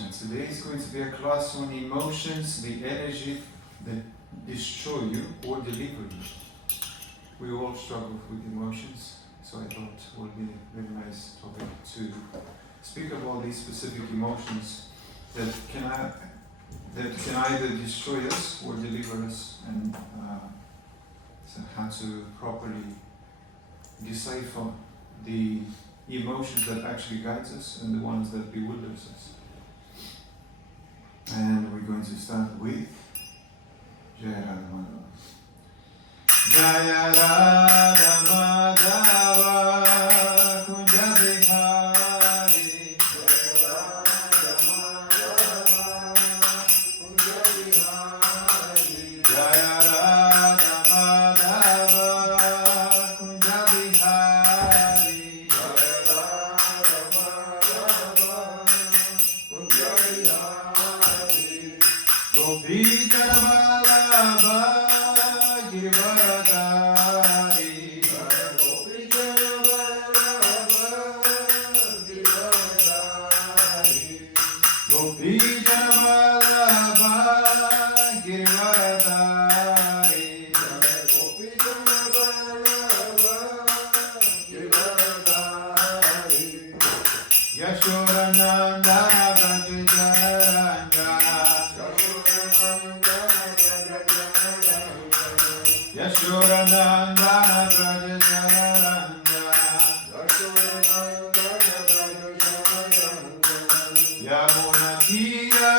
Krishna. Today is going to be a class on emotions, the energy that destroy you or deliver you. We all struggle with emotions, so I thought it would be a very nice topic to speak about these specific emotions that can either destroy us or deliver us, and so how to properly decipher the emotions that actually guides us and the ones that bewilders us. And we're going to start with Jaya Radha Madhava. Jaya Radha Madhava Kunja Bihari. Jaya Radha Madhava Kunja Bihari. Jaya Radha Madhava Kunja Bihari. Jaya Radha Madhava Kunja Bihari. Gopi Vallabha Giridhari. Gopi Vallabha Giridhari. Gopi Vallabha Giridhari. Gopi Vallabha Giridhari. Yashodanandana Brajajanandana. Yashodanandana Brajajanandana. Yamuna Tira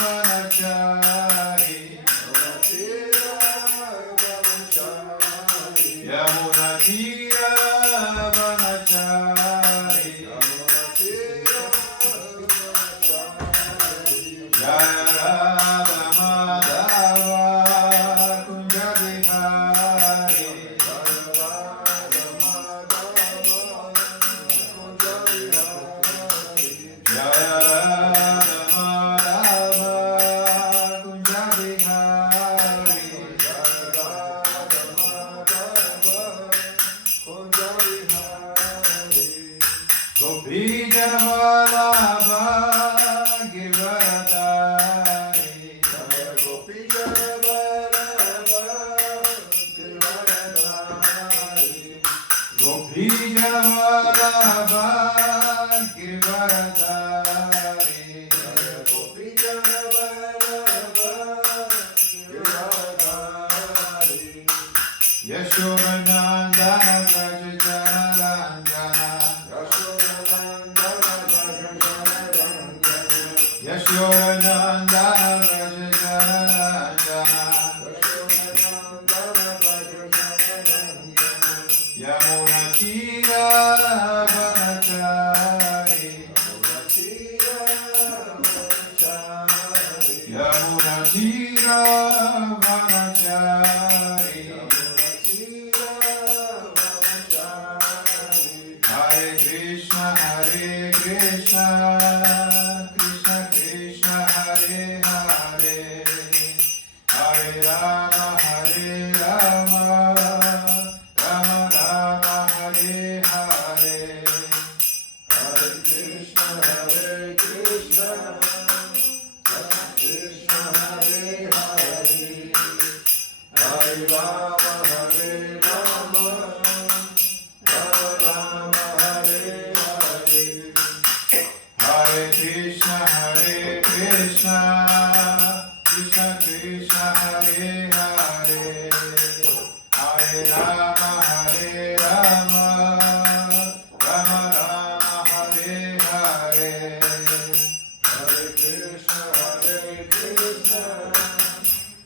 Vanachari. Yamuna Tira Vanachari. Jaya Radha Madhava Kunja Bihari. Jaya Radha Madhava Kunja Bihari. Gopi Vallabha Giridhari. Gopi Vallabha Giridhari. Gopi Vallabha Giridhari. Gopi Vallabha Giridhari. Yashodanandana Brajajanandana. Yashodanandana Brajajanandana. Yamuna Tira Vanachari. Yamuna Tira Vanachari. Hare Krishna, Hare Krishna, Krishna Krishna, Hare Hare, Hare Rama, Hare Rama, Rama Rama, Hare Hare. Hare Krishna, Hare Krishna, Krishna Hare Hare, Hare Rama, Hare Rama, Rama Rama, Hare Hare. Hare Krishna, Hare Krishna, Krishna Krishna, Hare Hare, Hare Rama, Hare Rama, Rama Rama, Hare Hare. Hare Krishna, Hare Krishna,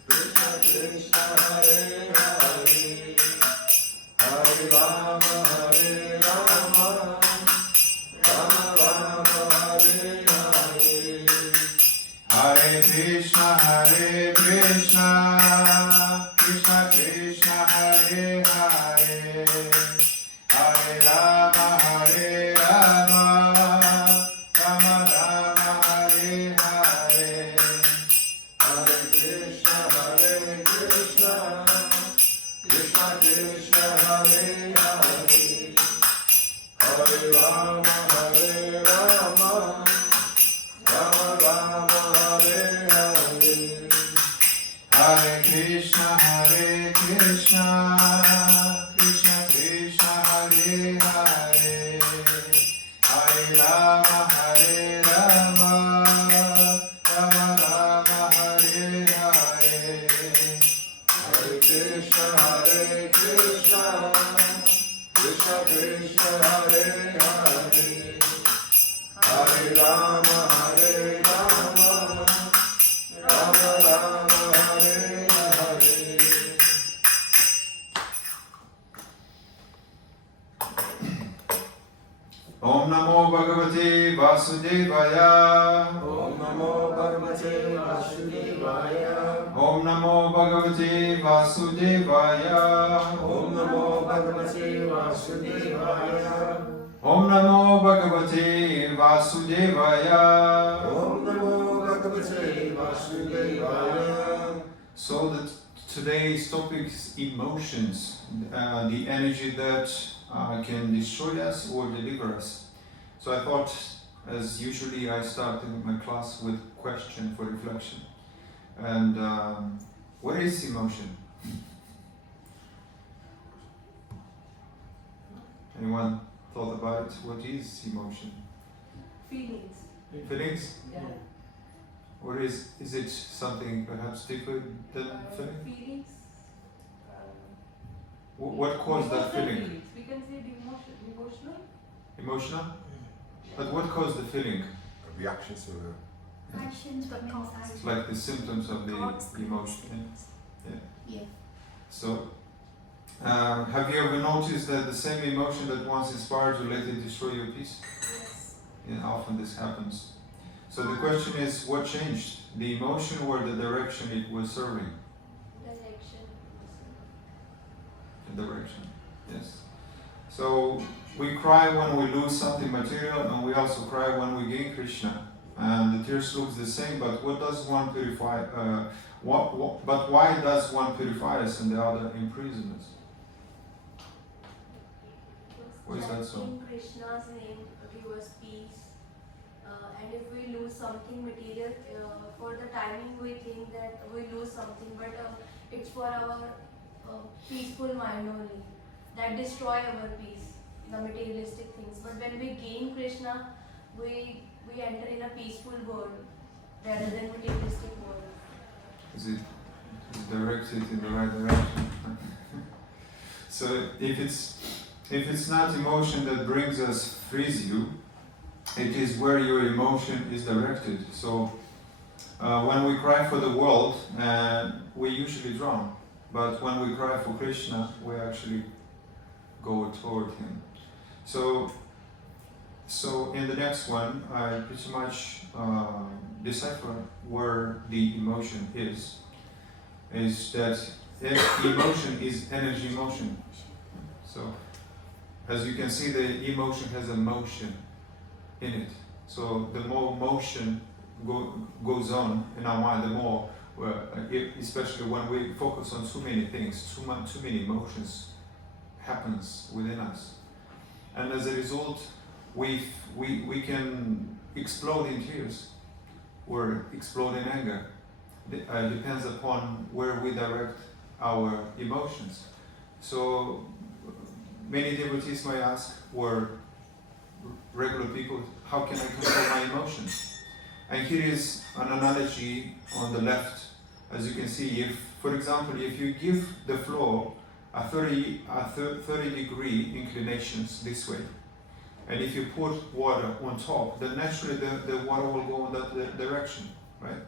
Krishna Krishna, Hare Hare, Hare Rama, Hare Rama, Rama Rama, Hare Hare. Hare Krishna, Hare Krishna, Krishna Krishna, Hare Hare, Hare Rama, Hare Rama, Rama Rama, Hare Hare. Hare Krishna, Hare Krishna, Krishna Krishna, Hare Hare, Hare Rama, Hare Rama, Rama Hare Rama, Rama Rama, Hare Hare, Hare Krishna, Krishna Krishna, Hare Hare, Hare Rama, Rama Rama, Hare Hare. Om Namo Bhagavate Vasudevaya. Om Namo Bhagavate Vasudevaya. Om Namo Bhagavate Vasudevaya. Om Namo Bhagavate Vasudevaya. Om Namo Bhagavate Vasudevaya. Om Namo Bhagavate Vasudevaya. So that today's topic is emotions, the energy that can destroy us or deliver us. So I thought, as usually, I started my class with question for reflection. And what is emotion? Anyone thought about it? What is emotion? Feelings. Feelings? Yeah. Or is it something perhaps deeper than feeling? Feelings. What caused that Emotional feeling? feelings. We can say the emotional. Emotional? But what caused the feeling? Reactions to the Actions but not It's like the symptoms of the emotion. Yeah. So, have you ever noticed that the same emotion that once inspired you later destroy your peace? Yes. Yeah, often this happens. So the question is, what changed? The emotion or the direction it was serving? Direction. The direction, yes. So we cry when we lose something material, and we also cry when we gain Krishna. And the tears looks the same, but what does one purify? But why does one purify us and the other imprison us? Why is that so? In Krishna's name, give us peace. And if we lose something material, for the timing we think that we lose something, but it's for our peaceful mind only. That destroy our peace, the materialistic things. But when we gain Krishna, we enter in a peaceful world rather than materialistic world. Is it directed in the right direction? So if it's not emotion that brings us, frees you, it is where your emotion is directed. So when we cry for the world, we usually drown. But when we cry for Krishna, we actually go toward him. So in the next one, I pretty much decipher where the emotion is that emotion is energy motion. So as you can see, the emotion has a motion in it. So the more motion goes on in our mind, the more, especially when we focus on too many things, too many emotions happens within us. And as a result, we can explode in tears or explode in anger. Depends upon where we direct our emotions. So many devotees may ask, or regular people, how can I control my emotions? And here is an analogy on the left. As you can see, if, for example, if you give the floor a 30 degree inclinations this way, and if you put water on top, then naturally the water will go in that direction, right?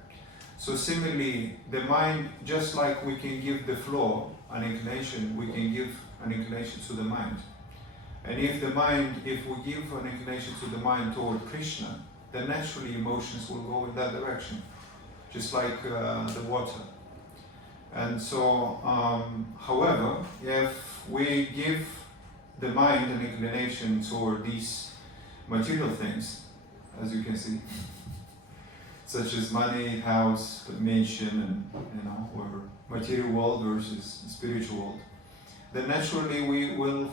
So similarly, the mind, just like we can give the floor an inclination, we can give an inclination to the mind. And if we give an inclination to the mind toward Krishna, then naturally emotions will go in that direction, just like the water. And so, however, if we give the mind an inclination toward these material things, as you can see, such as money, house, mansion, and or material world versus spiritual world, then naturally we will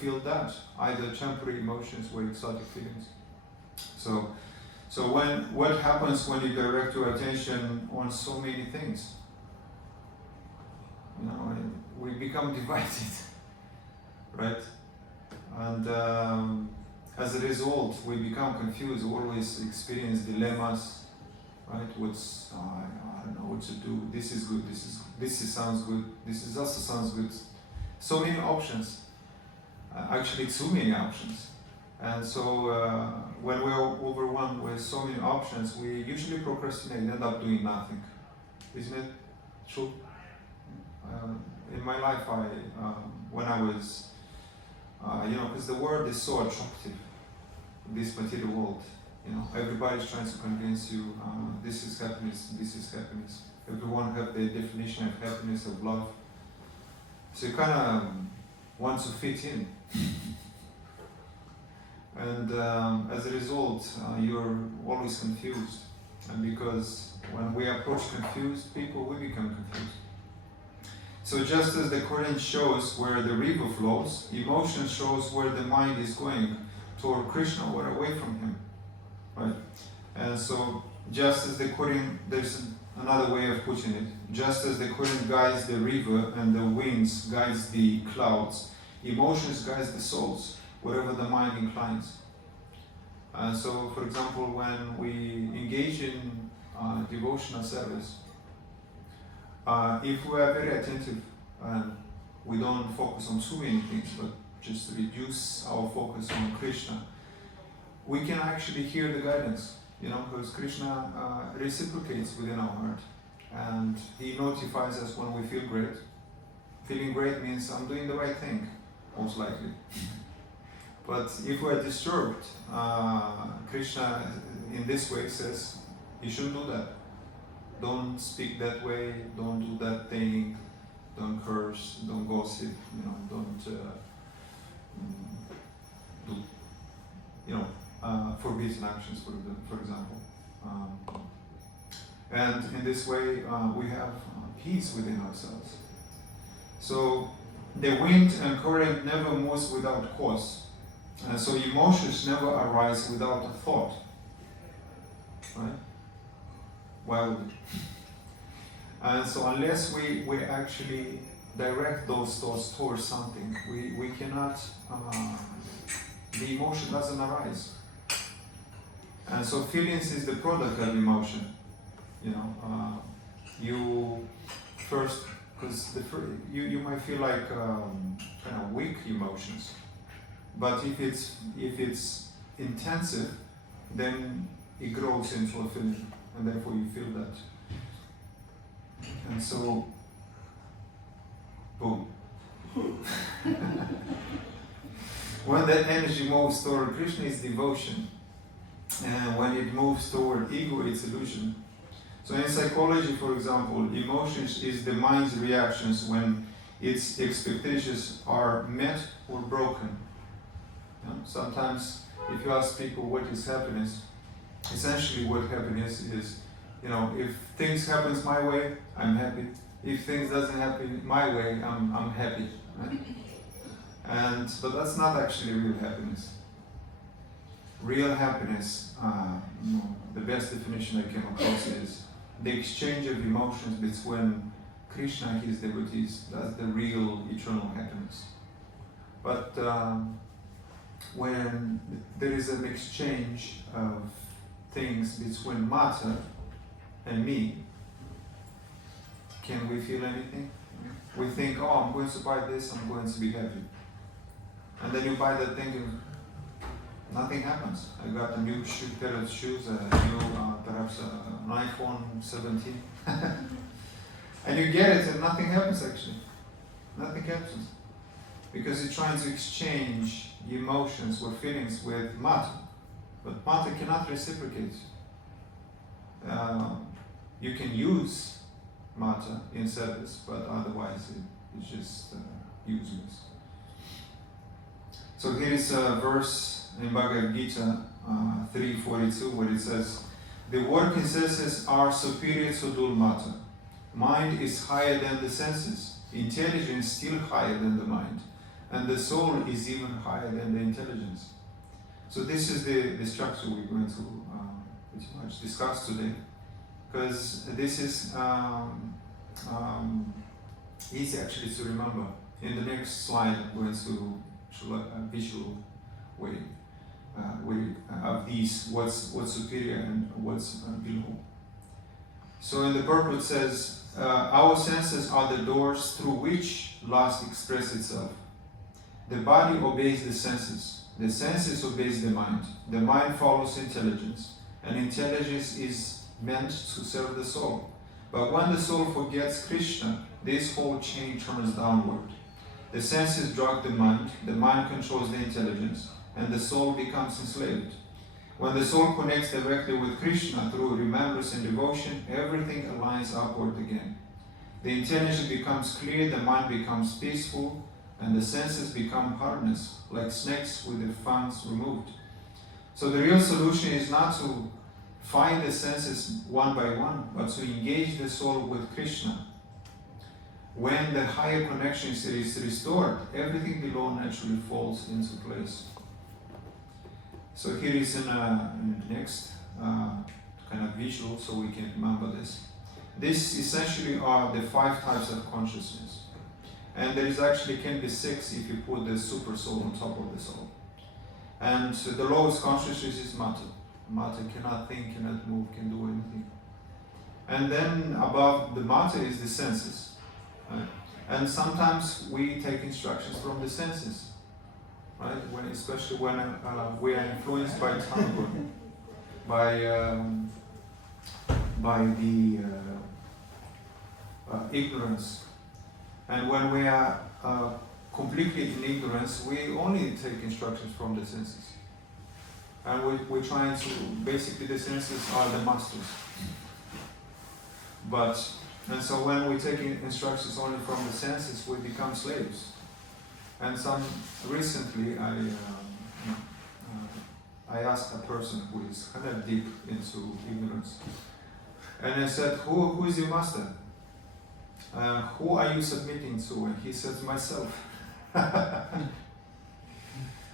feel that, either temporary emotions or exotic feelings. So what happens when you direct your attention on so many things? We become divided, right? And as a result, we become confused, always experience dilemmas, right? What's I don't know what to do. This is good. This sounds good. This is also sounds good. So many options. Actually, too many options. And so when we're overwhelmed with so many options, we usually procrastinate and end up doing nothing. Isn't it true? In my life, when I was, because the world is so attractive, this material world. Everybody's trying to convince you this is happiness, this is happiness. Everyone have their definition of happiness, of love. So you kind of want to fit in. And as a result, you're always confused. And because when we approach confused people, we become confused. So just as the current shows where the river flows, emotion shows where the mind is going, toward Krishna or away from him. Right? And so just as the current, there's another way of putting it, just as the current guides the river and the winds guides the clouds, emotions guides the souls, wherever the mind inclines. So for example, when we engage in devotional service, if we are very attentive and we don't focus on too many things, but just reduce our focus on Krishna, we can actually hear the guidance, because Krishna reciprocates within our heart, and he notifies us when we feel great. Feeling great means I'm doing the right thing, most likely. But if we're disturbed, Krishna in this way says, you shouldn't do that. Don't speak that way, don't do that thing, don't curse, don't gossip, don't do, forbidden actions, for example. And in this way, we have peace within ourselves. So the wind and current never moves without cause. So emotions never arise without a thought. Right? Wildly. And so unless we actually direct those thoughts towards something, we cannot, the emotion doesn't arise. And so feelings is the product of emotion. You first, because you might feel like kind of weak emotions, but if it's intensive, then it grows into a feeling, and therefore you feel that. And so, boom. When that energy moves toward Krishna, it's devotion. And when it moves toward ego, it's illusion. So in psychology, for example, emotions is the mind's reactions when its expectations are met or broken. Sometimes, if you ask people what is happiness, essentially what happiness is, if things happens my way, I'm happy. If things doesn't happen my way, I'm happy. Right? But that's not actually real happiness. Real happiness, the best definition I came across is the exchange of emotions between Krishna and his devotees. That's the real eternal happiness. But when there is an exchange of things between matter and me, can we feel anything? We think, oh, I'm going to buy this, I'm going to be happy. And then you buy that thing and nothing happens. I got a new pair of shoes, a new, perhaps an iPhone 17. And you get it and nothing happens actually. Nothing happens. Because you're trying to exchange emotions or feelings with matter. But matter cannot reciprocate. You can use matter in service, but otherwise it's just useless. So here is a verse in Bhagavad Gita 3:42 where it says, the working senses are superior to dull matter. Mind is higher than the senses. Intelligence still higher than the mind. And the soul is even higher than the intelligence. So this is the structure we're going to pretty much discuss today. Because this is easy actually to remember. In the next slide, I'm going to show a visual way. of these, what's superior and what's below. So in the purport says, our senses are the doors through which lust expresses itself. The body obeys the senses obeys the mind follows intelligence, and intelligence is meant to serve the soul. But when the soul forgets Krishna, this whole chain turns downward. The senses drug the mind controls the intelligence, and the soul becomes enslaved. When the soul connects directly with Krishna through remembrance and devotion, everything aligns upward again. The intelligence becomes clear, the mind becomes peaceful, and the senses become harnessed, like snakes with their fangs removed. So the real solution is not to fight the senses one by one, but to engage the soul with Krishna. When the higher connection is restored, everything below naturally falls into place. So here is in next kind of visual, so we can remember this. This essentially are the 5 types of consciousness. And there is actually can be 6 if you put the super soul on top of the soul. And the lowest consciousness is matter. Matter cannot think, cannot move, can do anything. And then above the matter is the senses. Right? And sometimes we take instructions from the senses. Right? Especially when we are influenced by tongue, by the ignorance. And when we are completely in ignorance, we only take instructions from the senses. And we're trying to, basically the senses are the masters. And so when we take instructions only from the senses, we become slaves. And recently I asked a person who is kind of deep into ignorance. And I said, who is your master? Who are you submitting to? And he says, myself.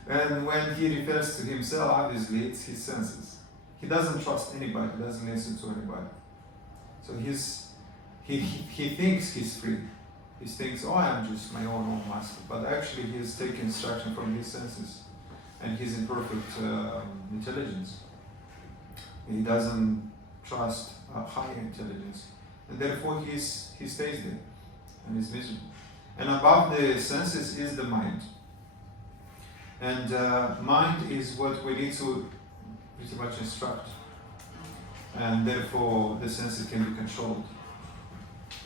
And when he refers to himself, obviously it's his senses. He doesn't trust anybody, he doesn't listen to anybody. So he thinks he's free. He thinks, oh, I'm just my own master. But actually he's taking instruction from his senses. And he's in perfect intelligence. He doesn't trust a higher intelligence. And therefore he stays there. And is miserable. And above the senses is the mind. And mind is what we need to pretty much instruct. And therefore the senses can be controlled.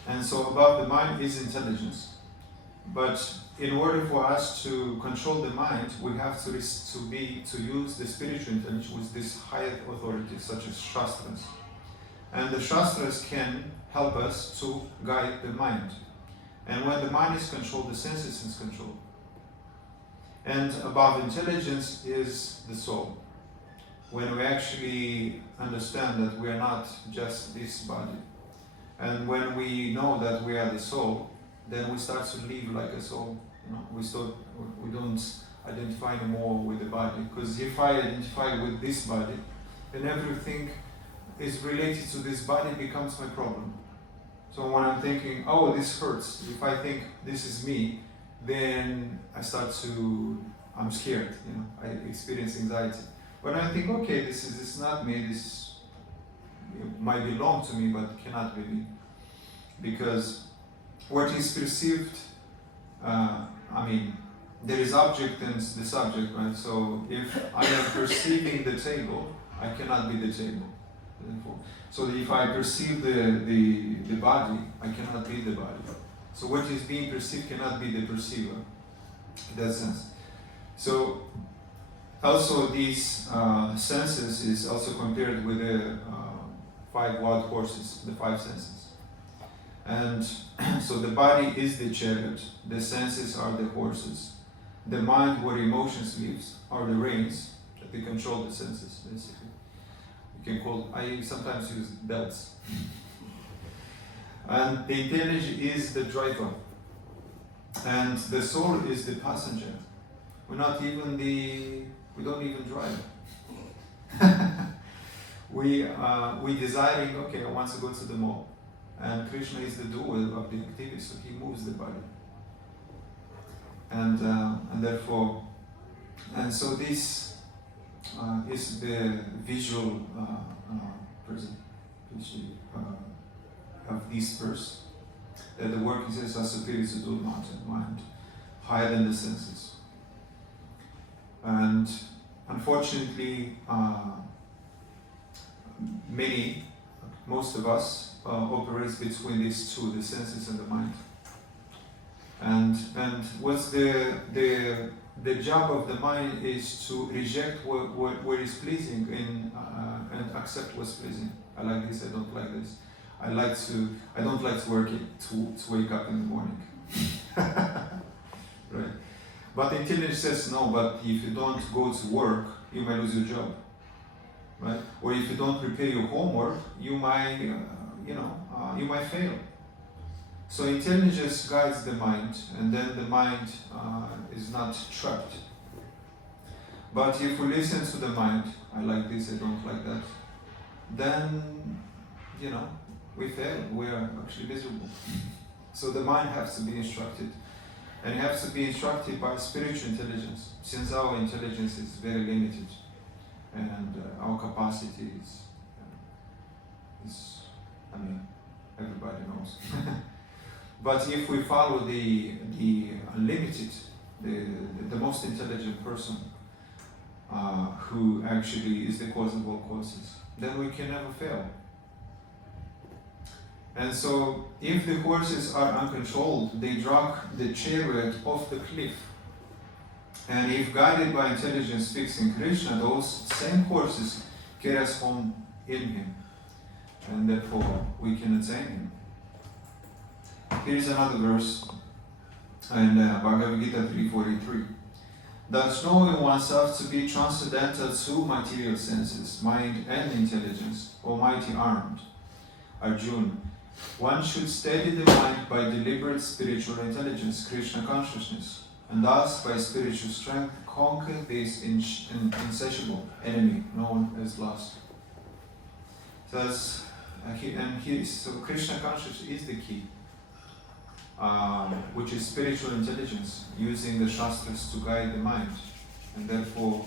And so above the mind is intelligence. But in order for us to control the mind, we have to use the spiritual intelligence with this higher authority, such as Shastras. And the Shastras can help us to guide the mind. And when the mind is controlled, the senses is controlled. And above intelligence is the soul. When we actually understand that we are not just this body. And when we know that we are the soul, then we start to live like a soul. We don't identify anymore with the body. Because if I identify with this body, then everything is related to this body becomes my problem. So when I'm thinking, oh, this hurts, if I think this is me, then I'm scared, I experience anxiety. When I think, okay, this is not me, this might belong to me, but cannot be me. Because what is perceived, there is object and the subject, right? So if I am perceiving the table, I cannot be the table. So if I perceive the body, I cannot be the body. So what is being perceived cannot be the perceiver, in that sense. So also these senses is also compared with the 5 wild horses, the 5 senses. And so the body is the chariot, the senses are the horses, the mind where emotions lives are the reins that they control the senses, basically. I sometimes use belts. And the intelligence is the driver. And the soul is the passenger. We don't even drive. we desiring, okay, I want to go to the mall. And Krishna is the doer of the activity, so he moves the body. And therefore, and so this is the visual of this verse, that the working senses are superior to the mountain mind, higher than the senses. And unfortunately, most of us operates between these two, the senses and the mind. And what's the job of the mind is to reject what is pleasing and accept what's pleasing. I like this, I don't like this. I don't like to wake up in the morning. Right? But intelligence says no, but if you don't go to work, you might lose your job. Right? Or if you don't prepare your homework, you might fail. So intelligence guides the mind, and then the mind is not trapped. But if we listen to the mind, I like this, I don't like that, then, we fail, we are actually miserable. So the mind has to be instructed, and it has to be instructed by spiritual intelligence, since our intelligence is very limited, and our capacity is everybody knows. But if we follow the unlimited, the most intelligent person, who actually is the cause of all causes, then we can never fail. And so, if the horses are uncontrolled, they drag the chariot off the cliff. And if guided by intelligence fixed in Krishna, those same horses carry us home in Him, and therefore we can attain Him. Here's another verse in Bhagavad Gita 3:43. Thus, knowing oneself to be transcendental to material senses, mind and intelligence, almighty armed, Arjuna, one should steady the mind by deliberate spiritual intelligence, Krishna consciousness, and thus by spiritual strength conquer this insatiable enemy known as lust. Thus, so Krishna consciousness is the key, which is spiritual intelligence, using the Shastras to guide the mind. And therefore,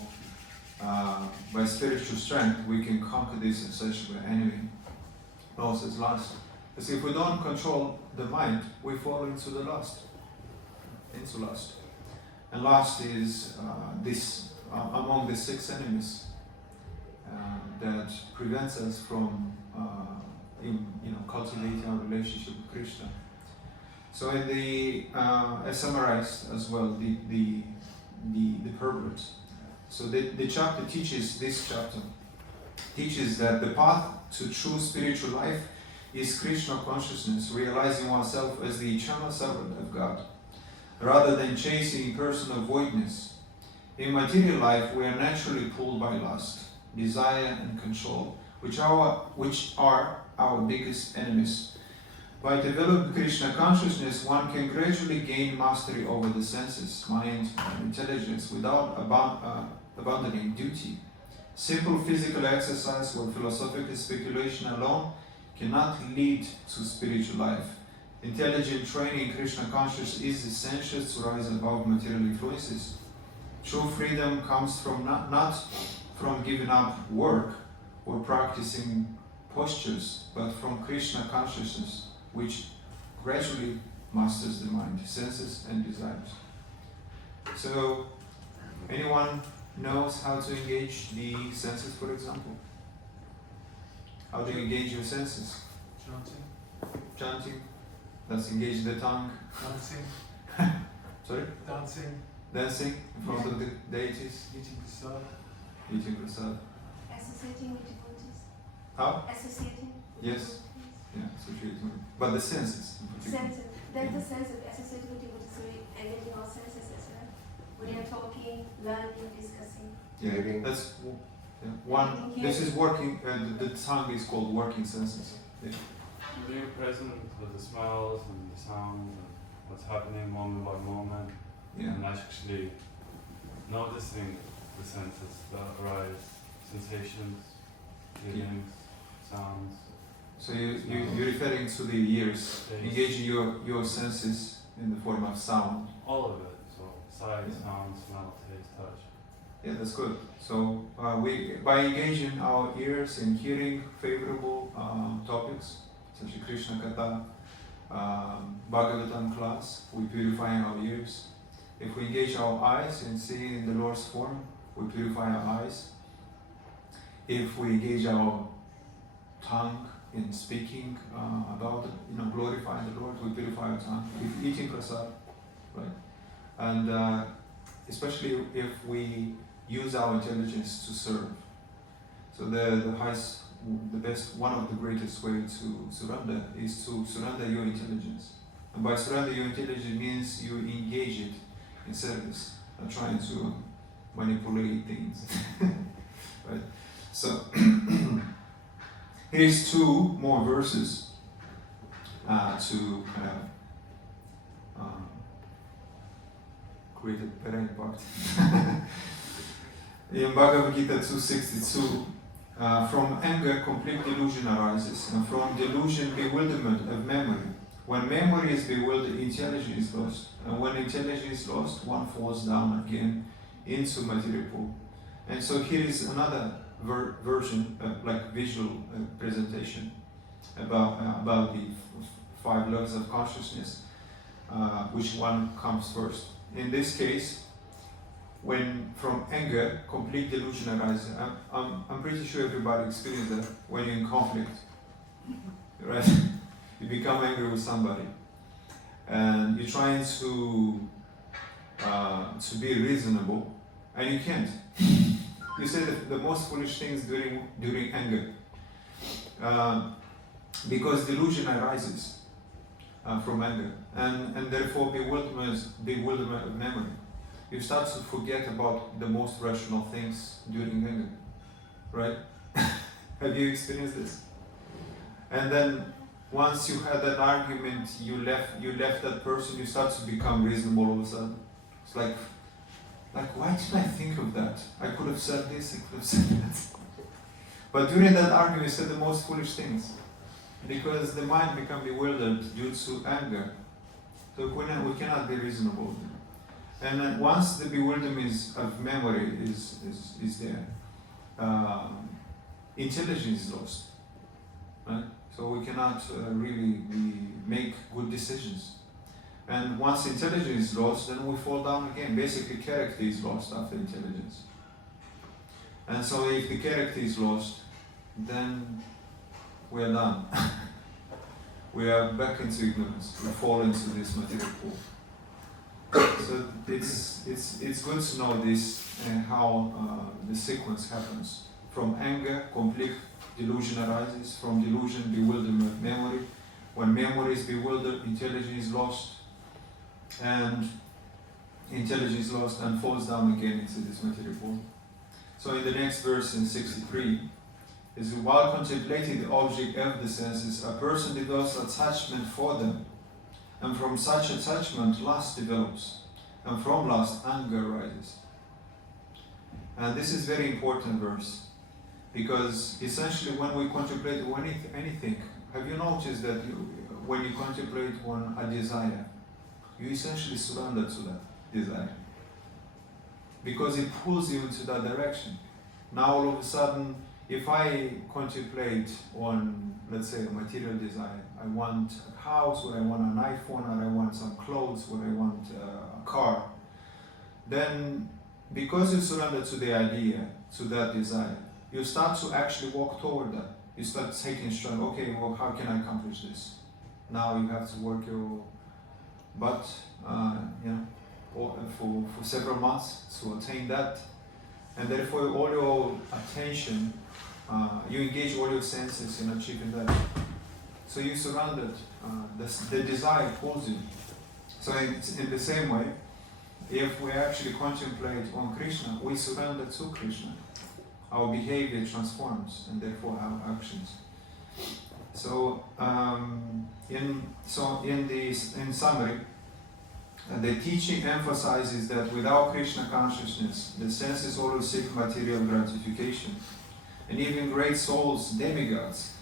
by spiritual strength, we can conquer this insatiable enemy known as lust. Because if we don't control the mind, we fall into the lust. And lust is among the 6 enemies that prevents us from cultivating our relationship with Krishna. So in the I summarized as well the purport. So the chapter teaches that the path to true spiritual life is Krishna consciousness, realizing oneself as the eternal servant of God, rather than chasing personal voidness. In material life, we are naturally pulled by lust, desire, and control, which are our biggest enemies. By developing Krishna consciousness, one can gradually gain mastery over the senses, mind, and intelligence without abandoning duty. Simple physical exercise or philosophical speculation alone cannot lead to spiritual life. Intelligent training in Krishna consciousness is essential to rise above material influences. True freedom comes from not from giving up work or practicing postures, but from Krishna consciousness, which gradually masters the mind, senses, and desires. So, anyone knows how to engage the senses, for example? How do you engage your senses? Chanting. Let's engage the tongue. Dancing. Sorry? Dancing. Dancing in front of the deities. Eating prasad. Eating prasad. Associating with devotees. How? Associating. Yes. Yeah, associating. But the senses in particular. Senses. There's the sense of associating with devotees, so we're engaging our senses as well. When you're talking, learning, discussing. Yeah, that's one. This is working. The tongue is called working senses. Yeah. Being present with the smells and the sounds and what's happening moment by moment, Yeah. and actually noticing the senses that arise, sensations, feelings, sounds. So you're referring to the ears, Taste. engaging your senses in the form of sound. All of it. So sight, Yeah. sound, smell, taste, touch. Yeah, that's good. So we, by engaging our ears in hearing favorable topics such as Krishna Katha, Bhagavatam class, we purify our ears. If we engage our eyes in seeing the Lord's form, we purify our eyes. If we engage our tongue in speaking about, glorifying the Lord, we purify our tongue. If eating prasad, right? And especially if we use our intelligence to serve. So the highest, the best, one of the greatest way to surrender is to surrender your intelligence. And by surrender your intelligence means you engage it in service, not trying to manipulate things. Right? So here's two more verses to kind of create a better impact. In Bhagavad Gita 262, from anger complete delusion arises, and from delusion bewilderment of memory. When memory is bewildered, intelligence is lost, and when intelligence is lost, one falls down again into material pool. And so here is another version, like visual presentation about the five levels of consciousness, which one comes first. In this case, when from anger, complete delusion arises. I'm pretty sure everybody experiences that when you're in conflict, right? You become angry with somebody, and you're trying to be reasonable, and you can't. You say the most foolish things during anger, because delusion arises from anger, and therefore bewilderment of memory. You start to forget about the most rational things during anger, right? Have you experienced this? And then once you had that argument, you left that person, you start to become reasonable all of a sudden. It's like why did I think of that? I could have said this, I could have said that. But during that argument, you said the most foolish things, because the mind become bewildered due to anger. So we cannot be reasonable. And then once the bewilderment of memory is there, intelligence is lost, right? So we cannot really make good decisions. And once intelligence is lost, then we fall down again. Basically, character is lost after intelligence. And so if the character is lost, then we are done. We are back into ignorance. We fall into this material pool. So it's good to know this and how the sequence happens. From anger, complete delusion arises. From delusion, bewilderment of memory. When memory is bewildered, intelligence is lost, and intelligence is lost and falls down again into this material pool. So in the next verse, in 63, is while contemplating the object of the senses, a person develops attachment for them. And from such attachment, lust develops. And from lust, anger arises. And this is very important verse. Because essentially when we contemplate anything, have you noticed that when you contemplate on a desire, you essentially surrender to that desire? Because it pulls you into that direction. Now all of a sudden, if I contemplate on, let's say, a material desire, I want a house, or I want an iPhone, or I want some clothes, or I want a car, then because you surrender to the idea, to that desire, you start to actually walk toward that. You start taking stride. Okay, well, how can I accomplish this? Now you have to work your butt, for several months to attain that, and therefore all your attention, you engage all your senses in achieving that. So you surrendered. The desire pulls you. So in the same way, if we actually contemplate on Krishna, we surrender to Krishna. Our behavior transforms, and therefore our actions. So in summary, the teaching emphasizes that without Krishna consciousness, the senses always seek material gratification. And even great souls, demigods,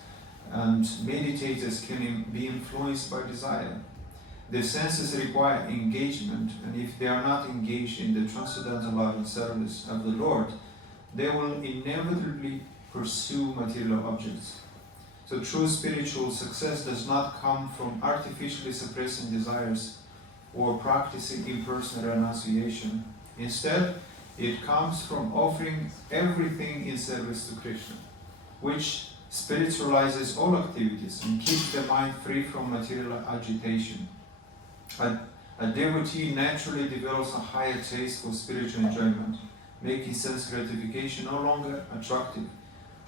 and meditators can be influenced by desire. The senses require engagement, and if they are not engaged in the transcendental love and service of the Lord, they will inevitably pursue material objects. So true spiritual success does not come from artificially suppressing desires or practicing impersonal renunciation. Instead, it comes from offering everything in service to Krishna, which spiritualizes all activities and keeps the mind free from material agitation. A devotee naturally develops a higher taste for spiritual enjoyment, making sense gratification no longer attractive,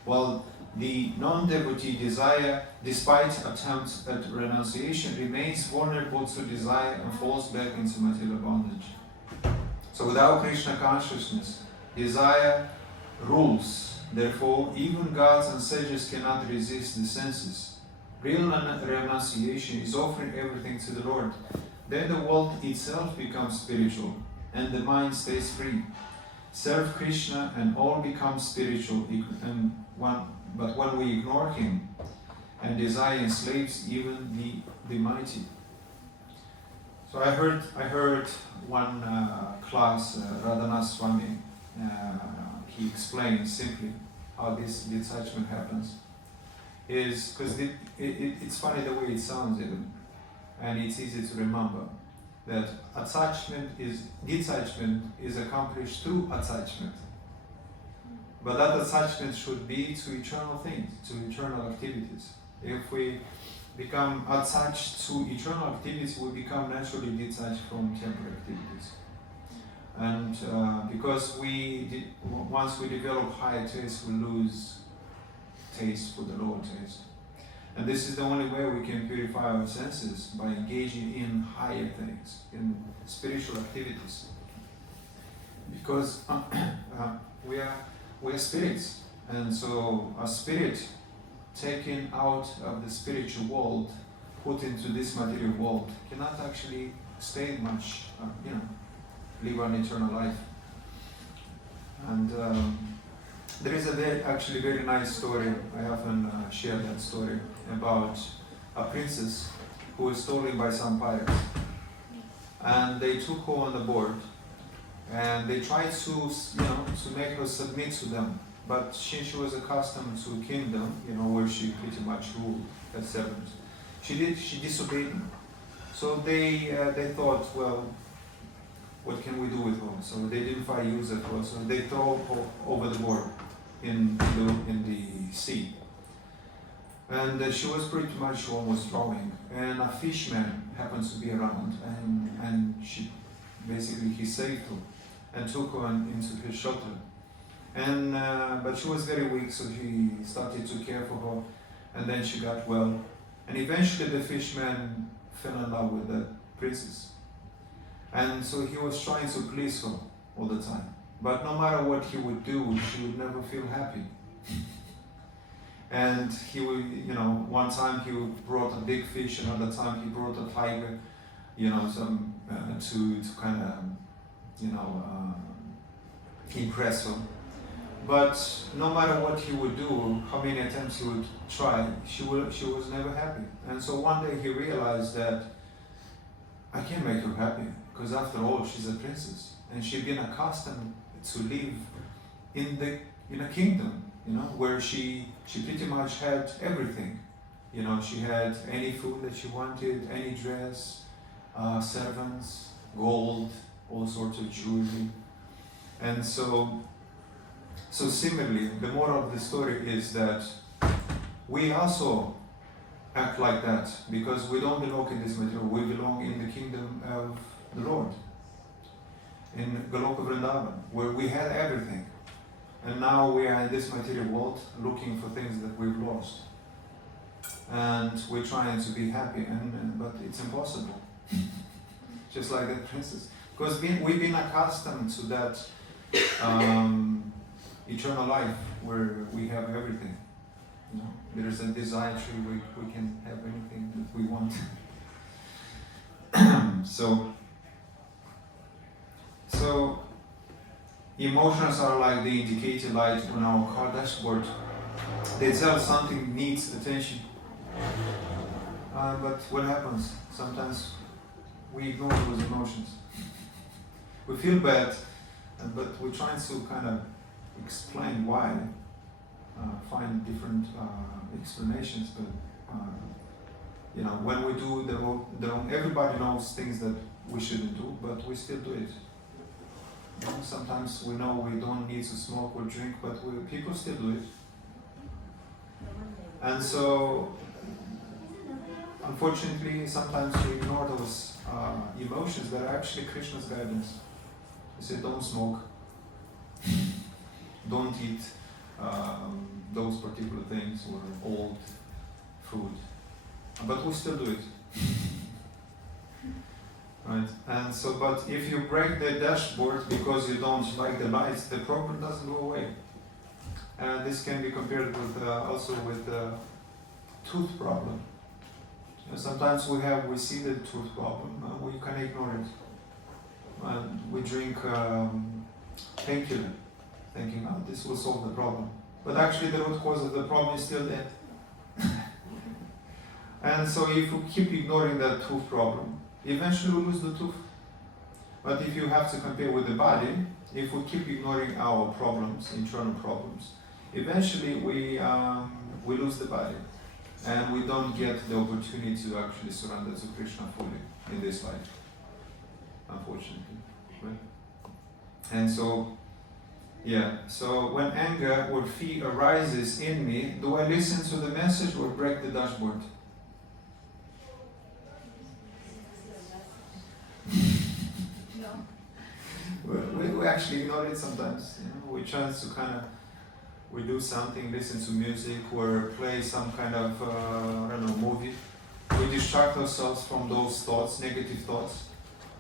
while the non-devotee desire, despite attempts at renunciation, remains vulnerable to desire and falls back into material bondage. So without Krishna consciousness, desire rules. Therefore, even gods and sages cannot resist the senses. Real renunciation is offering everything to the Lord. Then the world itself becomes spiritual, and the mind stays free. Serve Krishna and all become spiritual, but when we ignore him, and desire enslaves even the mighty. So I heard one class, Radhanath Swami, he explained simply how this detachment happens. Is because it's funny the way it sounds even, and it's easy to remember that detachment is accomplished through attachment. But that attachment should be to eternal things, to eternal activities. If we become attached to eternal activities, we become naturally detached from temporary activities. And because once we develop higher taste, we lose taste for the lower taste. And this is the only way we can purify our senses, by engaging in higher things, in spiritual activities. Because we are spirits, and so a spirit taken out of the spiritual world, put into this material world, cannot actually stay much, live an eternal life. And there is a very nice story. I often share that story about a princess who was stolen by some pirates, and they took her on the board, and they tried to make her submit to them. But since she was accustomed to a kingdom, where she pretty much ruled as servants, she disobeyed them. So they thought, well, what can we do with her? So they didn't find use of her. So they throw her over the board in the sea. And she was pretty much almost drowning. And a fishman happens to be around, and he saved her and took her into his shelter. And but she was very weak, so he started to care for her, and then she got well. And eventually the fishman fell in love with the princess. And so he was trying to please her all the time. But no matter what he would do, she would never feel happy. And he would, one time he brought a big fish, another time he brought a tiger, some to kind of, impress her. But no matter what he would do, how many attempts he would try, she was never happy. And so one day he realized that I can't make her happy, because after all, she's a princess, and she'd been accustomed to live in a kingdom, where she pretty much had everything. She had any food that she wanted, any dress, servants, gold, all sorts of jewelry. And so similarly, the moral of the story is that we also act like that, because we don't belong in this material, we belong in the kingdom of the Lord, in Goloka Vrindavan, where we had everything. And now we are in this material world looking for things that we've lost. And we're trying to be happy, but it's impossible. Just like that princess. Because we've been accustomed to that eternal life where we have everything. There's a desire tree, we can have anything that we want. So emotions are like the indicator light on our car dashboard. They tell something needs attention. But what happens? Sometimes we ignore those emotions. We feel bad, but we're trying to kind of explain why, find different explanations. But you know, when we do the wrong, everybody knows things that we shouldn't do, but we still do it. You know, sometimes we know we don't need to smoke or drink, but people still do it. And so, unfortunately, sometimes we ignore those emotions that are actually Krishna's guidance. He said, don't smoke, don't eat those particular things or old food. But we still do it. Right? And so, but if you break the dashboard because you don't like the lights, the problem doesn't go away. And this can be compared with also with the tooth problem. You know, sometimes we see the tooth problem, we can ignore it. And we drink painkiller, thinking, oh, this will solve the problem. But actually the root cause of the problem is still there. And so if you keep ignoring that tooth problem, eventually we lose the tooth. But if you have to compare with the body, if we keep ignoring our problems, internal problems, eventually we lose the body. And we don't get the opportunity to actually surrender to Krishna fully in this life, unfortunately. Right? And so, yeah, so when anger or fear arises in me, do I listen to the message or break the dashboard? We actually ignore it sometimes. You know, we try to kind of, we do something, listen to music or play some kind of, I don't know, movie. We distract ourselves from those thoughts, negative thoughts.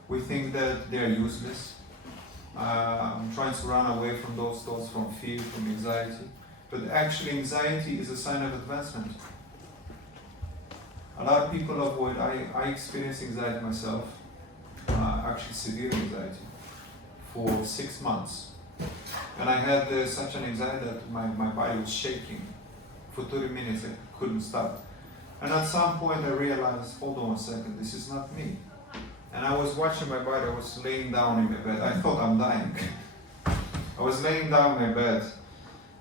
We think that they're useless. I'm trying to run away from those thoughts, from fear, from anxiety. But actually anxiety is a sign of advancement. A lot of people avoid, I experience anxiety myself, actually severe anxiety, for 6 months. And I had such an anxiety that my body was shaking. For 30 minutes I couldn't stop. And at some point I realized, hold on a second, this is not me. And I was watching my body, I was laying down in my bed. I thought I'm dying. I was laying down in my bed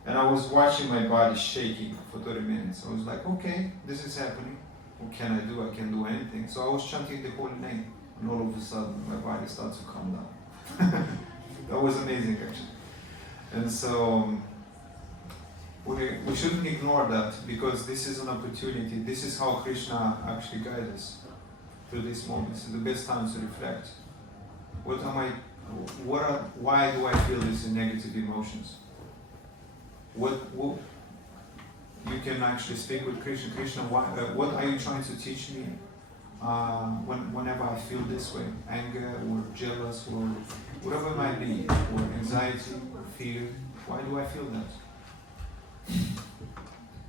and I was watching my body shaking for 30 minutes. I was like, okay, this is happening. What can I do? I can't do anything. So I was chanting the holy name. And all of a sudden my body started to calm down. That was amazing actually. And so we shouldn't ignore that, because this is an opportunity. This is how Krishna actually guides us through these moments. It's the best time to reflect. Why do I feel these negative emotions? What you can actually speak with Krishna. Krishna, what are you trying to teach me? Whenever I feel this way, anger or jealous or whatever it might be, or anxiety or fear, why do I feel that?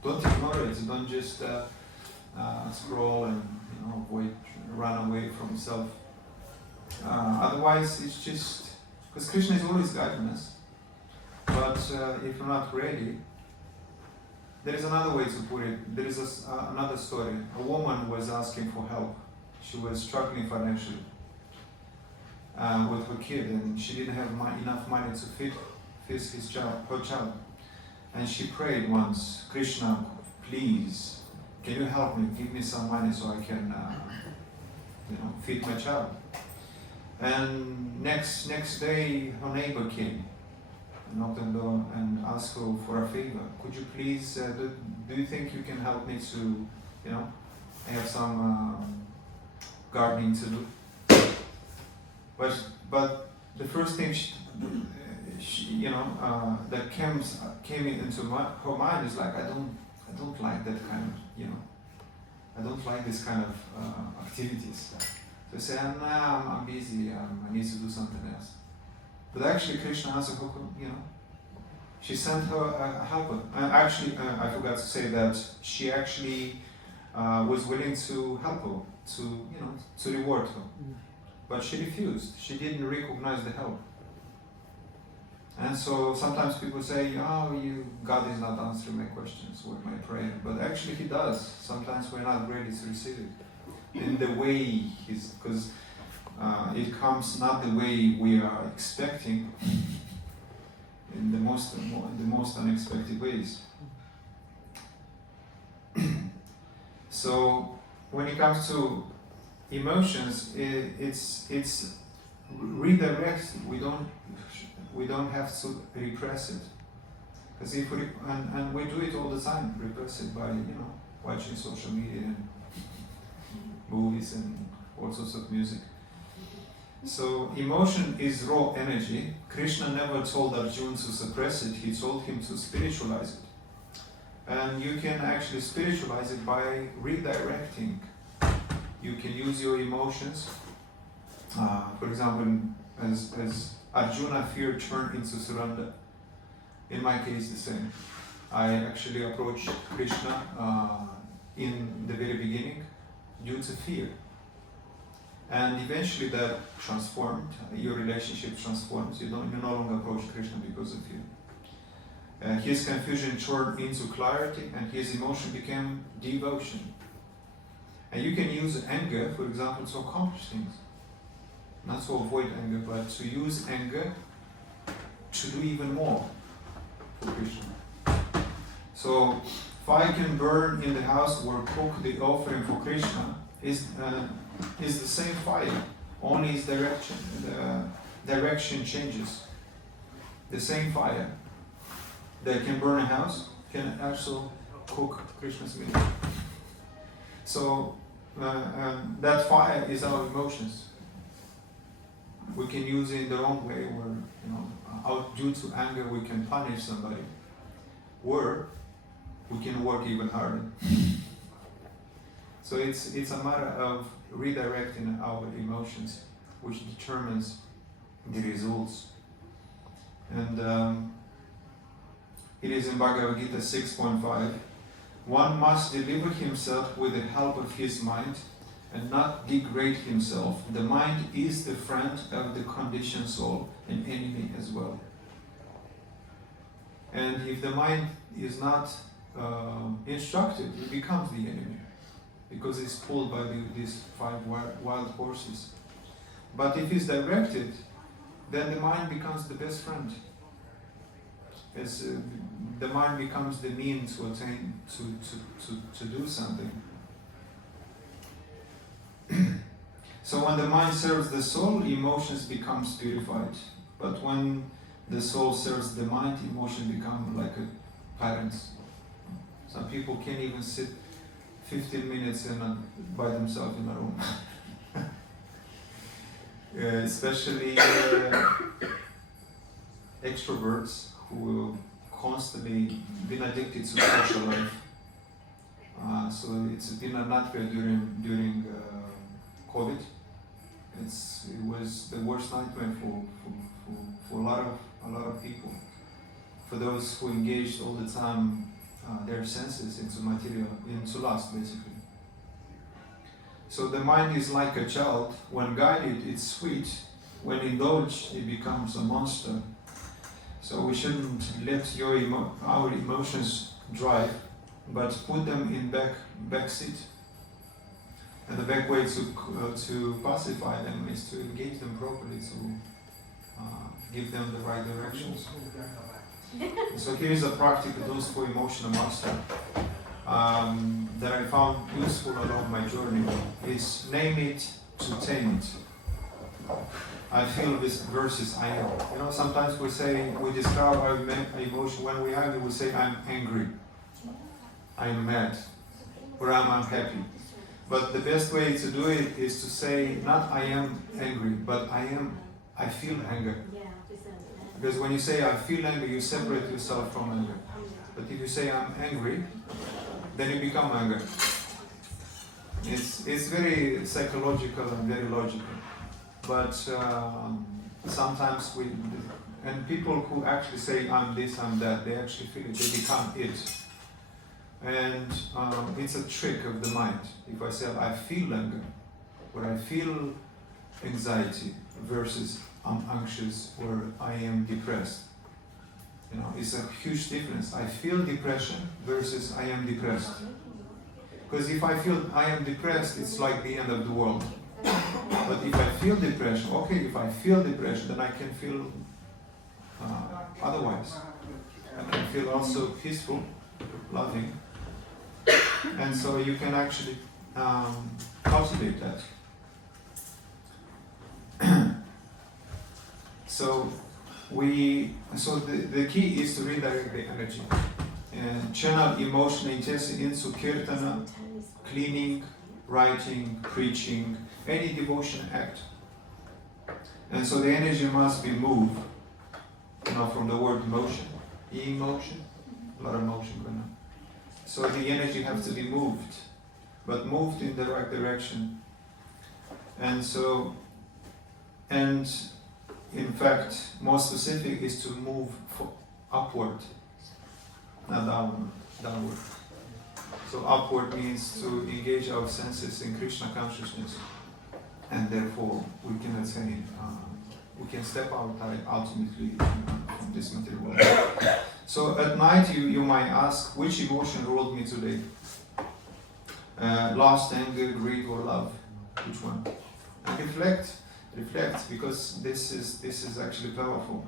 Don't ignore it. Don't just scroll and run away from self. Otherwise, it's just because Krishna is always guiding us. But if we're not ready, there is another way to put it. There is another story. A woman was asking for help. She was struggling financially with her kid, and she didn't have enough money to feed her child. And she prayed once, Krishna, please, can you help me? Give me some money so I can, feed my child. And next day, her neighbor came, knocked on the door, and asked her for a favor. Could you please, do you think you can help me to, I have some gardening to do. But the first thing that came into her mind is like, I don't like that kind of, I don't like this kind of activities. So I say, I'm busy, I need to do something else. But actually Krishna answered her, she sent her a helper. And actually, I forgot to say that she actually was willing to help her, to reward her. But she refused. She didn't recognize the help. And so sometimes people say, God is not answering my questions or my prayer. But actually He does. Sometimes we're not ready to receive it in the way because it comes not the way we are expecting, in the most unexpected ways. So when it comes to emotions, it's redirected. We don't have to repress it, because if we and we do it all the time, repress it by watching social media and movies and all sorts of music. So emotion is raw energy. Krishna never told Arjuna to suppress it, he told him to spiritualize it. And you can actually spiritualize it by redirecting. You can use your emotions. For example, as Arjuna, fear turned into surrender. In my case, the same. I actually approached Krishna in the very beginning due to fear. And eventually that transformed, your relationship transforms. You no longer approach Krishna because of fear. His confusion turned into clarity, and his emotion became devotion. And you can use anger, for example, to accomplish things. Not to avoid anger, but to use anger to do even more for Krishna. So, fire can burn in the house or cook the offering for Krishna is the same fire, only its direction. The direction changes. The same fire that can burn a house can also cook Krishna's meal. So that fire is our emotions. We can use it in the wrong way, where due to anger we can punish somebody, or we can work even harder. So it's a matter of redirecting our emotions, which determines the results. And it is in Bhagavad Gita 6.5, one must deliver himself with the help of his mind and not degrade himself. The mind is the friend of the conditioned soul, an enemy as well. And if the mind is not instructed, it becomes the enemy, because it's pulled by these 5 wild horses. But if it's directed, then the mind becomes the best friend. The mind becomes the means to attain, to do something. So when the mind serves the soul, emotions become purified. But when the soul serves the mind, emotions become like parents. Some people can't even sit 15 minutes by themselves in a room. Especially extroverts who constantly been addicted to social life. So it's been a nightmare during COVID. It was the worst nightmare for a lot of people. For those who engaged all the time their senses into lust, basically. So the mind is like a child. When guided, it's sweet. When indulged, it becomes a monster. So we shouldn't let our emotions drive, but put them in back seat. And the back way to pacify them is to engage them properly, to give them the right directions. So here's a practical dose for emotional master that I found useful along my journey is name it to tame it. I feel this versus I am. Sometimes we describe our emotion. When we have it, we say I'm angry, I'm mad, or I'm unhappy. But the best way to do it is to say not I am angry, but I feel anger. Because when you say I feel anger, you separate yourself from anger. But if you say I'm angry, then you become anger. It's very psychological and very logical. But sometimes and people who actually say I'm this, I'm that, they actually feel it, they become it. And it's a trick of the mind. If I say I feel anger, or I feel anxiety, versus I'm anxious or I am depressed. It's a huge difference. I feel depression versus I am depressed. Because if I feel I am depressed, it's like the end of the world. But if I feel depression, okay, if I feel depression, then I can feel otherwise. I can feel also peaceful, loving. And so you can actually cultivate that. So the key is to redirect the energy and channel emotional intensity into kirtana, cleaning, writing, preaching, any devotion act. And so the energy must be moved, from the word motion, emotion, a lot of motion going on. So the energy has to be moved, but moved in the right direction. And in fact, more specific is to move upward, not downward. So upward means to engage our senses in Krishna consciousness, and therefore we can attain, we can step out ultimately from this material world. So at night you might ask, which emotion ruled me today? Lust, anger, greed, or love? Which one? And reflect, because this is actually powerful.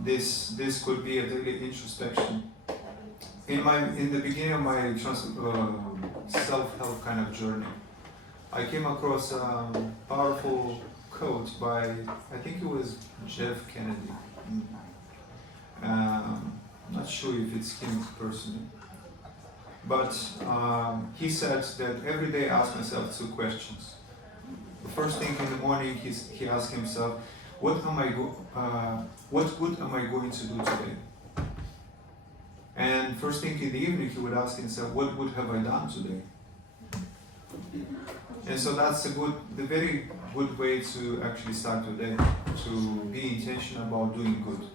This could be a daily introspection. In the beginning of my self-help kind of journey, I came across a powerful quote by, I think it was Jeff Kennedy. Not sure if it's him personally, but he said that every day I ask myself two questions. The first thing in the morning, he asked himself, what good am I going to do today? And first thing in the evening, he would ask himself, what good have I done today? And so that's the very good way to actually start your day, to be intentional about doing good.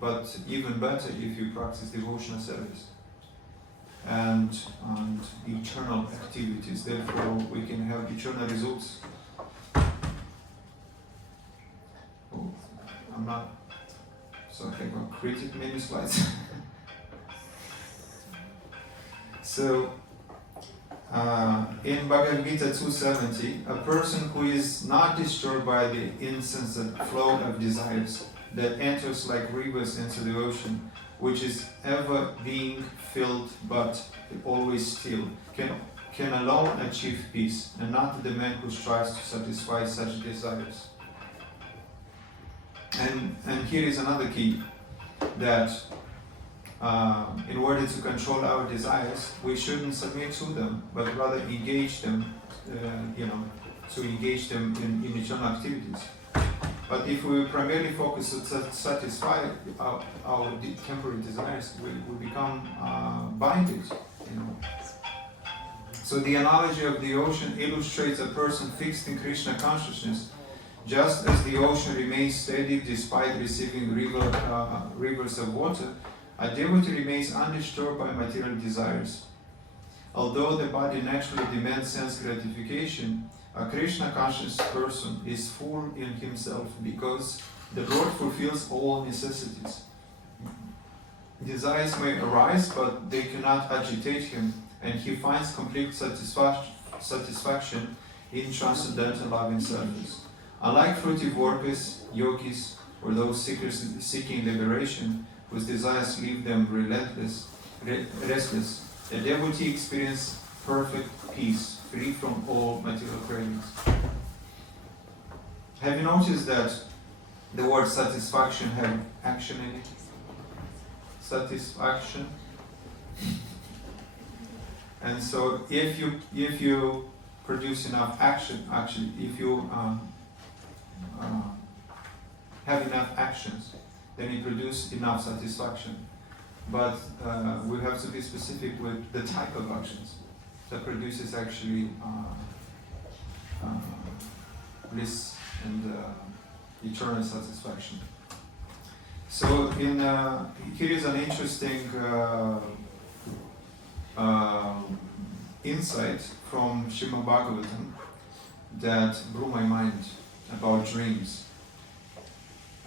But even better if you practice devotional service and eternal activities. Therefore, we can have eternal results. Oh, I'm not. So I think I've created many slides. So, in Bhagavad Gita 270, a person who is not disturbed by the insensate flow of desires that enters like rivers into the ocean, which is ever being filled but always still, can alone achieve peace, and not the man who strives to satisfy such desires. And here is another key, that in order to control our desires, we shouldn't submit to them, but rather engage them, to engage them in eternal activities. But if we primarily focus to satisfy our temporary desires, we become binded. So the analogy of the ocean illustrates a person fixed in Krishna consciousness. Just as the ocean remains steady despite receiving rivers of water, a devotee remains undisturbed by material desires. Although the body naturally demands sense gratification, a Krishna conscious person is full in himself because the Lord fulfills all necessities. Desires may arise, but they cannot agitate him, and he finds complete satisfaction in transcendental loving service. Unlike fruitive workers, yogis, or those seeking liberation, whose desires leave them restless, the devotee experiences perfect peace, free from all material cravings. Have you noticed that the word satisfaction has action in it? Satisfaction. And so if you produce enough action, actually, if you have enough actions, then you produce enough satisfaction. But we have to be specific with the type of actions that produces actually bliss and eternal satisfaction. So here is an interesting insight from Srimad Bhagavatam that blew my mind about dreams.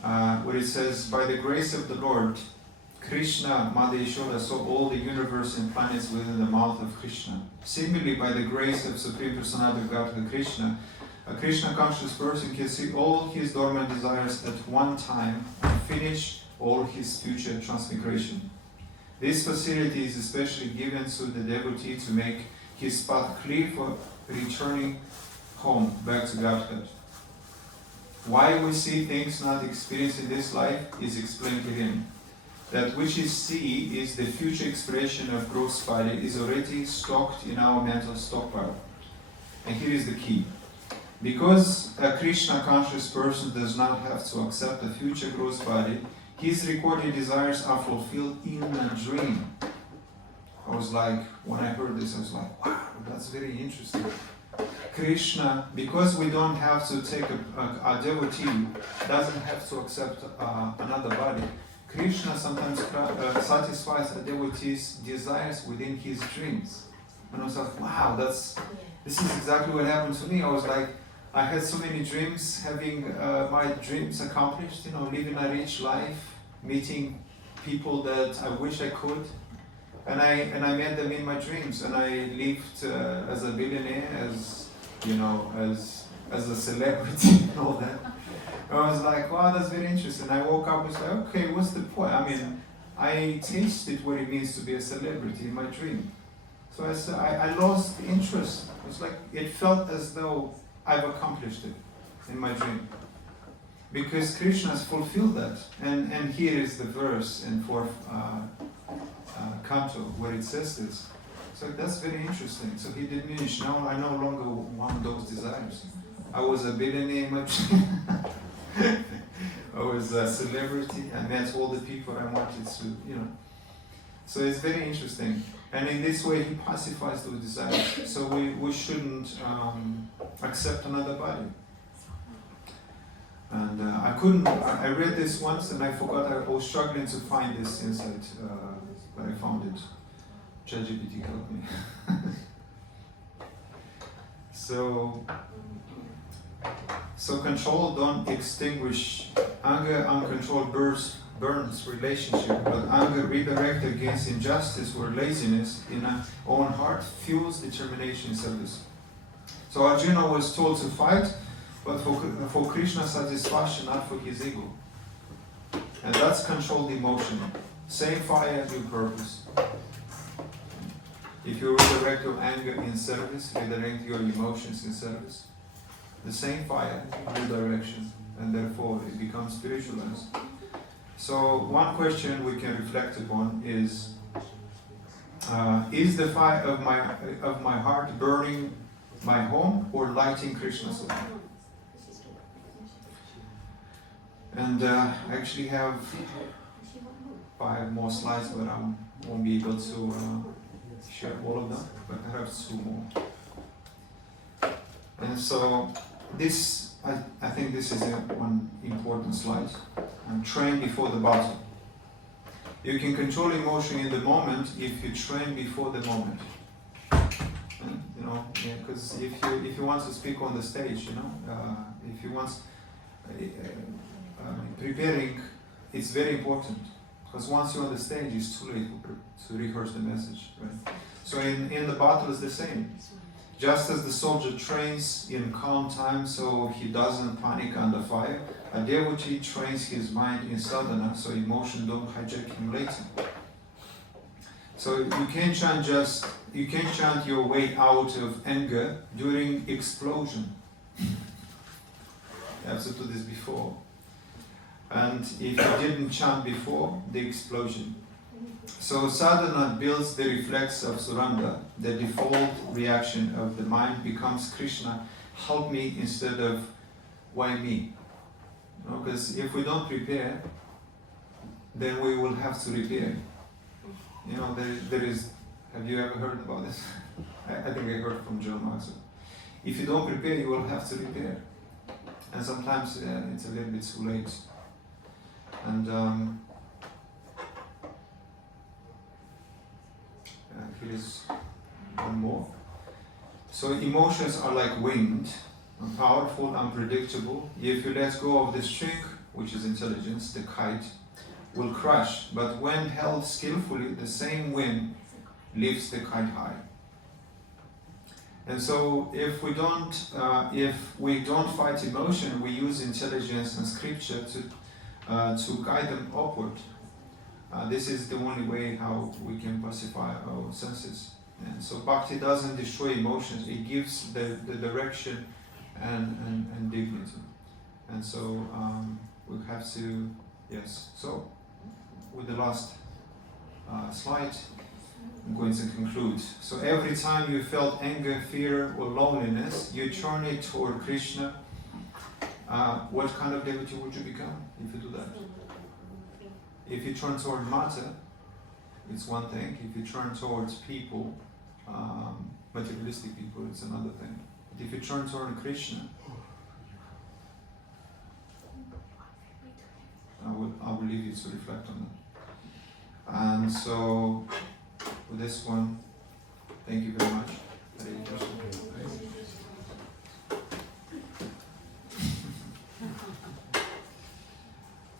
Where it says, by the grace of the Lord, Krishna, Mother Yashoda, saw all the universe and planets within the mouth of Krishna. Similarly, by the grace of Supreme Personality of Godhead Krishna, A Krishna conscious person can see all his dormant desires at one time and finish all his future transmigration. This facility is especially given to the devotee to make his path clear for returning home back to Godhead. Why we see things not experienced in this life is explained herein. That which is see is the future expression of gross body is already stocked in our mental stockpile. And here is the key. Because a Krishna conscious person does not have to accept a future gross body, his recorded desires are fulfilled in a dream. I was like, when I heard this, I was like, wow, that's very interesting. Krishna, because we don't have to take a devotee, doesn't have to accept another body. Krishna sometimes satisfies a devotee's desires within his dreams. And I was like, wow, this is exactly what happened to me. I was like, I had so many dreams, having my dreams accomplished, living a rich life, meeting people that I wish I could. And I met them in my dreams, and I lived as a billionaire, as a celebrity and all that. I was like, wow, that's very interesting. I woke up and was like, okay, what's the point? I mean, I tasted what it means to be a celebrity in my dream. So I said, I lost interest. It's like, it felt as though I've accomplished it in my dream. Because Krishna has fulfilled that. And here is the verse in 4th canto where it says this. So that's very interesting. So he diminished. Now I no longer want those desires. I was a billionaire in my dream. I was a celebrity. I met all the people I wanted to, So it's very interesting. And in this way, he pacifies those desires. So we shouldn't accept another body. And I read this once and I forgot. I was struggling to find this insight, but I found it. ChatGPT helped me. So control don't extinguish. Anger uncontrolled burns relationship, but anger redirected against injustice or laziness in our own heart fuels determination in service. So Arjuna was told to fight, but for Krishna's satisfaction, not for his ego. And that's controlled emotion. Same fire, new purpose. If you redirect your anger in service, redirect your emotions in service, the same fire, new direction, and therefore it becomes spiritualized. So one question we can reflect upon is the fire of my heart burning my home or lighting Krishna's life? And I actually have 5 more slides, but I won't be able to share all of them, but I have 2 more. And so this, I think this is one important slide. Train before the battle. You can control emotion in the moment if you train before the moment. Because if you want to speak on the stage, if you want preparing, it's very important. Because once you're on the stage, it's too late to rehearse the message. Right? So in the battle, it's the same. Just as the soldier trains in calm time so he doesn't panic under fire, a devotee trains his mind in sadhana so emotion don't hijack him later. So you can't chant your way out of anger during explosion. You have to do this before. And if you didn't chant before, the explosion. So sadhana builds the reflex of surrender. The default reaction of the mind becomes Krishna, help me, instead of why me. Because if we don't prepare, then we will have to repair. There is, have you ever heard about this? I think I heard from John Maxwell. If you don't prepare, you will have to repair. And sometimes it's a little bit too late. And here is one more. So emotions are like wind, powerful, unpredictable. If you let go of the string, which is intelligence, the kite will crash. But when held skillfully, the same wind lifts the kite high. And so if we don't fight emotion, we use intelligence and scripture to guide them upward. This is the only way how we can pacify our senses. And so bhakti doesn't destroy emotions, it gives the direction and dignity. And so we have to, yes. So with the last slide, I'm going to conclude. So every time you felt anger, fear, or loneliness, you turn it toward Krishna. What kind of devotee would you become if you do that? If you turn toward matter, it's one thing. If you turn towards people, materialistic people, it's another thing. But if you turn toward Krishna, I will leave you to reflect on that. And so, with this one, thank you very much. Hare Krishna.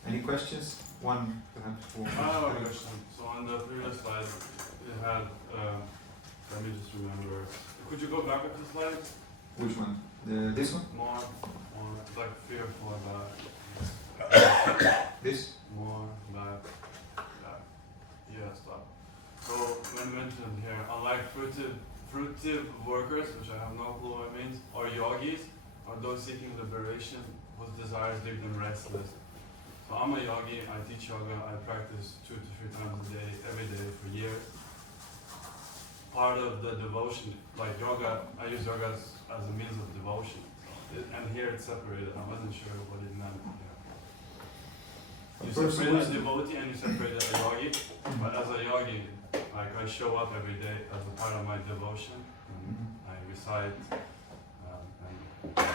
Any questions? One, perhaps. I have a question. So on the previous slide, it had, let me just remember. Could you go back up the slide? Which one? This one? More, like fearful about This? more, back, yeah, stop. So when mentioned here, unlike fruitive workers, which I have no clue what it means, or yogis, or those seeking liberation, whose desires leave them restless. So I'm a yogi, I teach yoga, I practice 2 to 3 times a day, every day for years. Part of the devotion, like yoga, I use yoga as a means of devotion. And here it's separated, I wasn't sure what it meant here. You separate a devotee and you separate a yogi, but as a yogi, like I show up every day as a part of my devotion, and I recite and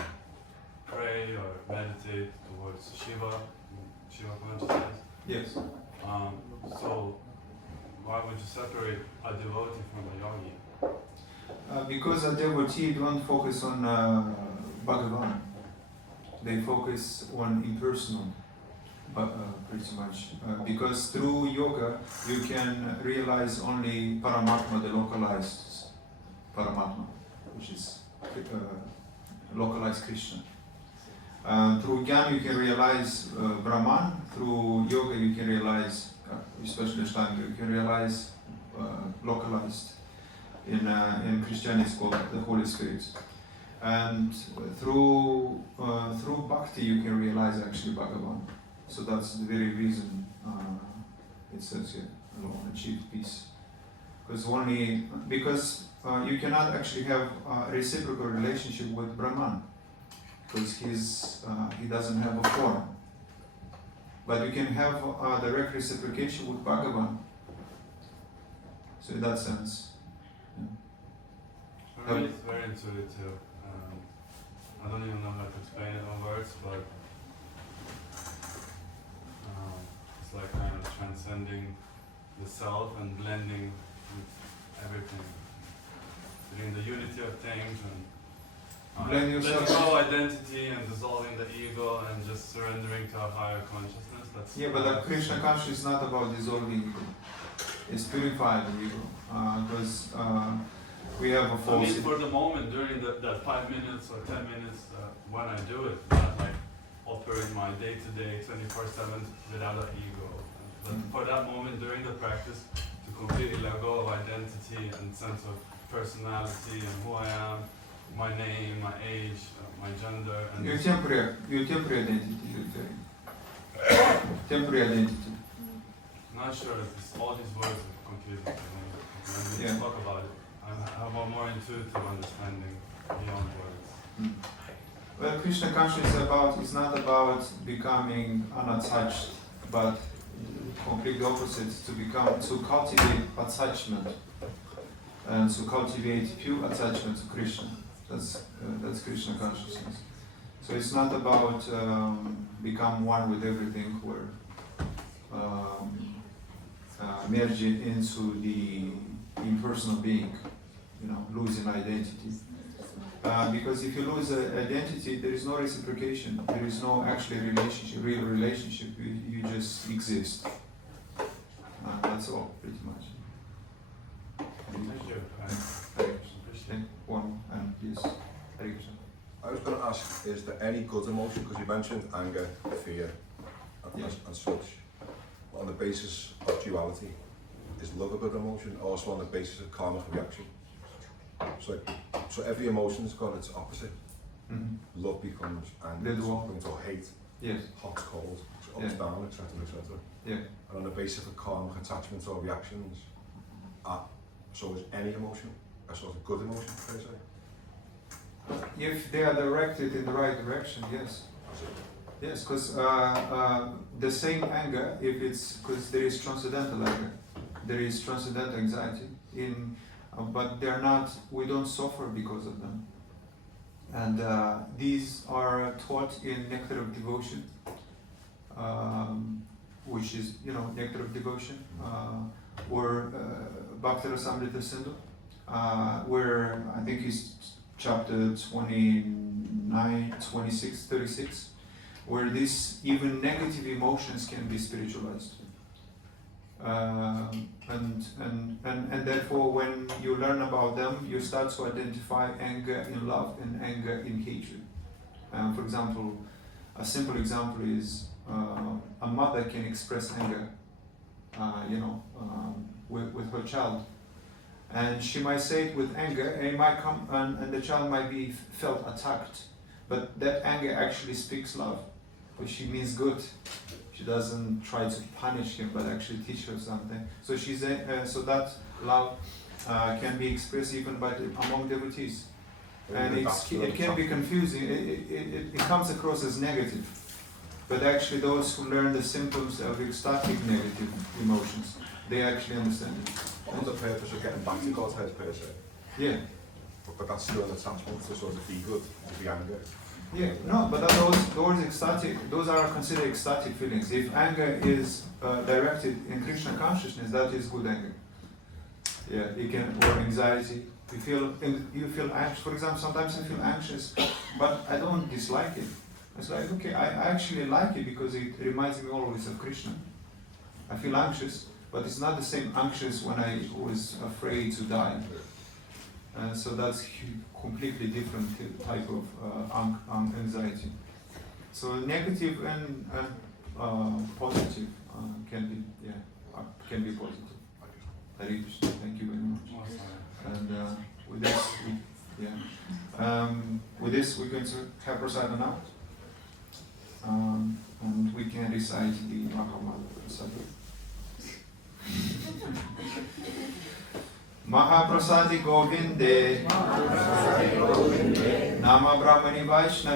pray or meditate towards Shiva consciousness. Yes. So why would you separate a devotee from a yogi? Because a devotee don't focus on Bhagavan. They focus on impersonal, pretty much. Because through yoga, you can realize only Paramatma, the localized Paramatma, which is localized Krishna. Through Jnana you can realize Brahman. Through yoga you can realize, especially Ashtanga, you can realize localized. In Christianity it's called the Holy Spirit. And through Bhakti you can realize actually Bhagavan. So that's the very reason it says here, alone achieve peace. Because you cannot actually have a reciprocal relationship with Brahman. Because he doesn't have a form. But you can have a direct reciprocation with Bhagavan. So in that sense. For me it's very intuitive. I don't even know how to explain it in words, but it's like kind of transcending the self and blending with everything. Bringing the unity of things and Blend yourself. letting go of identity and dissolving the ego and just surrendering to a higher consciousness. That's Yeah, but the Krishna consciousness is not about dissolving ego. It's purifying the ego. Because we have a I false. mean, for the moment, during that 5 minutes or 10 minutes when I do it, not like operate my day-to-day 24/7 without an ego. But for that moment during the practice, to completely let go of identity and sense of personality and who I am, my name, my age, my gender, and Your temporary identity, you're saying. Temporary identity. not sure if all these words are confusing to me. When we Yeah. talk about it, I have a more intuitive understanding beyond words. Well, Krishna consciousness is not about becoming unattached, but completely opposite, to cultivate attachment and to cultivate pure attachment to Krishna. That's Krishna consciousness. So it's not about become one with everything, or merging into the impersonal being, losing identity. Because if you lose identity, there is no reciprocation. There is no actually real relationship. You just exist. That's all, pretty much. Thank you. I Thank you. appreciate it. One and ask, is there any good emotion? Because you mentioned anger, fear, and, Yeah. and such. On the basis of duality, is love a good emotion? Also on the basis of karmic reaction. So every emotion's got its opposite. Mhm. Love becomes anger, The dual. or hate, Yes. hot's cold, up's Yeah. down, etc., etc. Yeah. And on the basis of karmic attachments or reactions, so is any emotion a sort of good emotion, per se? If they are directed in the right direction, yes. As it- Yes, because the same anger, if it's because there is transcendental anger, there is transcendental anxiety but they're not. We don't suffer because of them, and these are taught in Nectar of Devotion, which is Nectar of Devotion, or Bhakti Rasamrita Sindhu, where I think it's chapter 29, 26, 36. Where these even negative emotions can be spiritualized, and therefore when you learn about them, you start to identify anger in love and anger in hatred. For example, a simple example is a mother can express anger, with her child, and she might say it with anger, and it might come, and the child might be felt attacked, but that anger actually speaks love. Which she means good. She doesn't try to punish him, but actually teach her something. So so that love can be expressed even among devotees, and it can be confusing. It comes across as negative, but actually those who learn the symptoms of ecstatic negative emotions, they actually understand it. On the purpose of getting back to Godhead, per se. Yeah. But that's still an attachment to sort of be good, to be anger. Yeah, no, but those are considered ecstatic feelings. If anger is directed in Krishna consciousness, that is good anger. Yeah, it can, or anxiety. You feel anxious. For example, sometimes I feel anxious, but I don't dislike it. It's like, okay, I actually like it because it reminds me always of Krishna. I feel anxious, but it's not the same anxious when I was afraid to die. So that's completely different type of anxiety. So negative and positive can be positive. Hare Krishna. Thank you very much. And with this we're going to have Prasadana now, and we can recite the Mahamantra. Mahaprasadi Govinde Nama Brahmani Vaishnava